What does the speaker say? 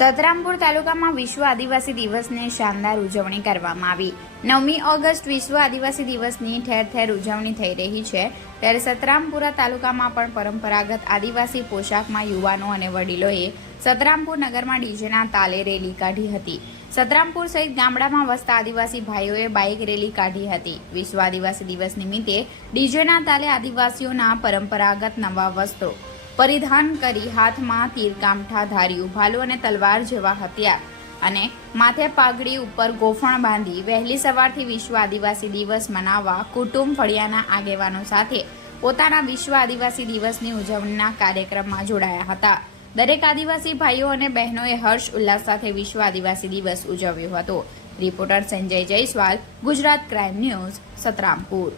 સતરામપુર તાલુકામાં વિશ્વ આદિવાસી દિવસની શાનદાર ઉજવણી કરવામાં આવી। 9મી ઓગસ્ટ વિશ્વ આદિવાસી દિવસની ઠેર ઠેર ઉજવણી થઈ રહી છે, ત્યારે સતરામપુરા તાલુકામાં પણ પરંપરાગત આદિવાસી પોશાકમાં યુવાનો અને વડીલોએ સતરામપુર નગરમાં ડીજેના તાલે રેલી કાઢી હતી। સતરામપુર સહિત ગામડામાં વસતા આદિવાસી ભાઈઓએ બાઇક રેલી કાઢી હતી। વિશ્વ આદિવાસી દિવસ નિમિત્તે ડીજેના તાલે આદિવાસીઓના પરંપરાગત નવા વસ્ત્રો પરિધાન કરી હાથમાં તીરકામઠા, ધાર્યું, ભાલું અને તલવાર જેવા હથિયાર અને માથે પાઘડી ઉપર ગોફણ બાંધી વહેલી સવારથી વિશ્વ આદિવાસી દિવસ મનાવવા કુટુંબ ફળિયાના આગેવાનો સાથે પોતાના વિશ્વ આદિવાસી દિવસની ઉજવણીના કાર્યક્રમમાં જોડાયા હતા। દરેક આદિવાસી ભાઈઓ અને બહેનોએ હર્ષ ઉલ્લાસ સાથે વિશ્વ આદિવાસી દિવસ ઉજવ્યો હતો। Reporter Sanjay Jaiswal, Gujarat crime news, Santrampur.